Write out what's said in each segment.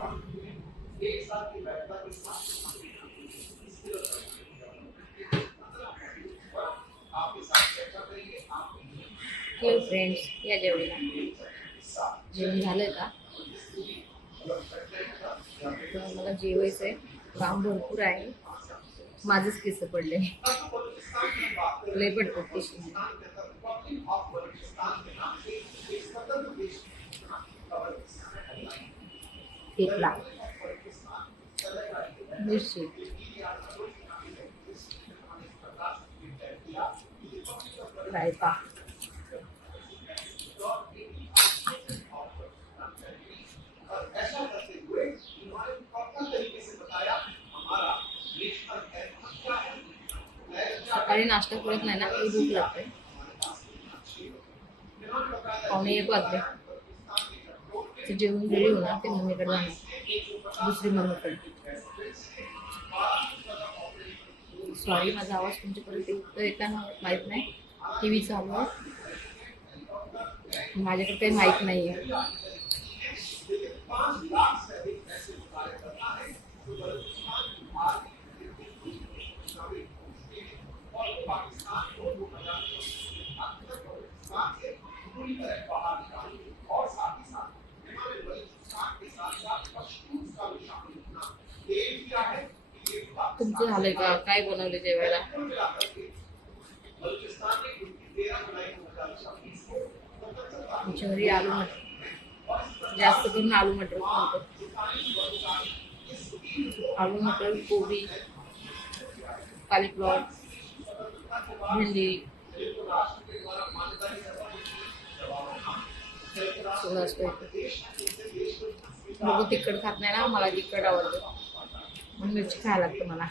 Hello friends, या जेवणाला जेवण झालंय का? तर मला जेवायचं आहे. काम भरपूर आहे. माझेच केस पडले, लय पडतात केस. ठेपला, मिरची, रायता, सकाळी नाश्ता करत नाही ना, काही भूक लागते. 1:15 वाजले. जेवण रेडी होणार, ते मम्मीकडे जाणार, दुसरी मम्मीकडे. सॉरी, माझा आवाज तुमच्यापर्यंत येतोय का माहित नाही. टीव्ही चालू आहे, माझ्याकडे काही माहित नाहीये. तुमचं झालंय का? काय बनवले जेवायला? आमच्या घरी आलू मटर, जास्त करून आलू मटर बनवतो. आलू मटर, कोबी, कॉलीफ्लॉवर, भेंडी, सगळं असतं. बघू, तिखट खात नाही ना, मला तिखट आवडतं, म्हणून मिरची खायला लागतं मला.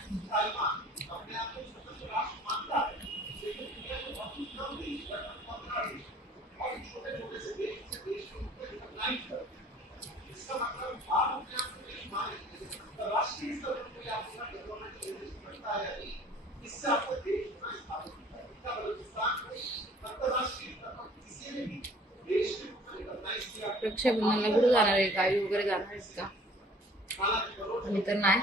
रक्षाबंधनला कुठे जाणार आहे? गावी वगैरे जाणार आहेत का? मी तर नाही.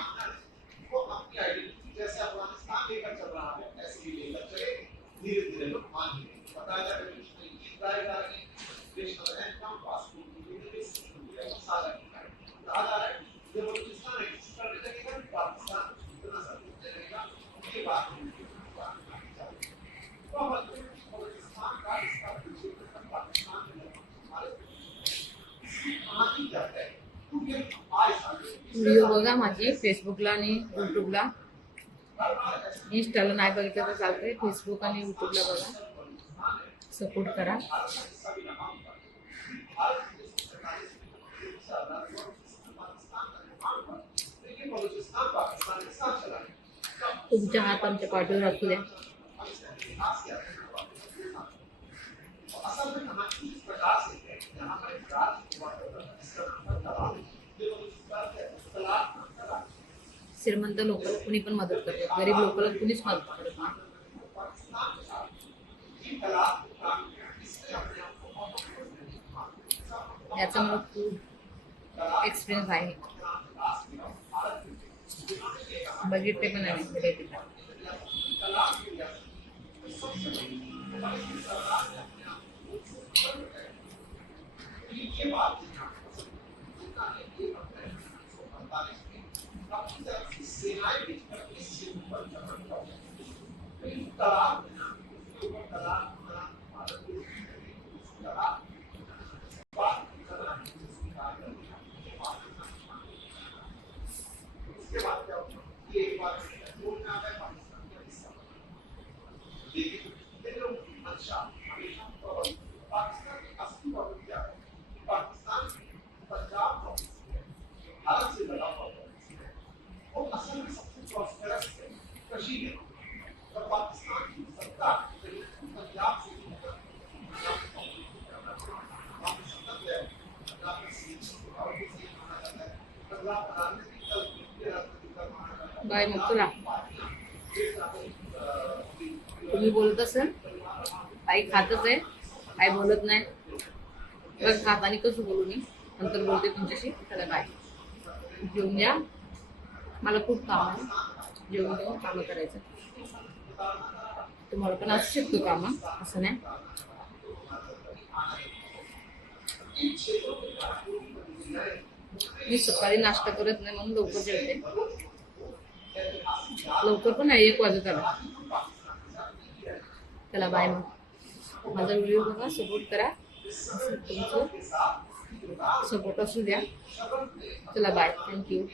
व्हिडिओ बघा माझी फेसबुकला आणि यूट्यूबला. इंस्टाला नाही बघितलं तर चालतंय, फेसबुक आणि यूट्यूबला बघा, सपोर्ट करा. तुमच्या हात आमच्या पाठीवर असू द्या. श्रीमंत लोकांना कुणी पण मदत करतात, गरीब लोकांना कुणीच मदत करत नाही. याचा मला खूप एक्सपिरियन्स आहे, बघितले पण आहे. बाय, मग तुला तुम्ही बोलत असेल, आई खातच आहे, आई बोलत नाही. खात आणि कसं बोलू मी, नंतर बोलते तुमच्याशी. चला बाय. जेवून घ्या. मला खूप काम आहे. जेवून घेऊन कामं करायचं. तुम्हाला पण असू शकतो कामं, असं नाही. मी सकाळी नाश्ता करत नाही म्हणून लवकर जेवते. लवकर पण नाही, 1 वाजत आला. चला बाय. मग माझा व्हिडिओ बघा, सपोर्ट करा. असं तुमचं सपोर्ट असू द्या. चला बाय. थँक्यू.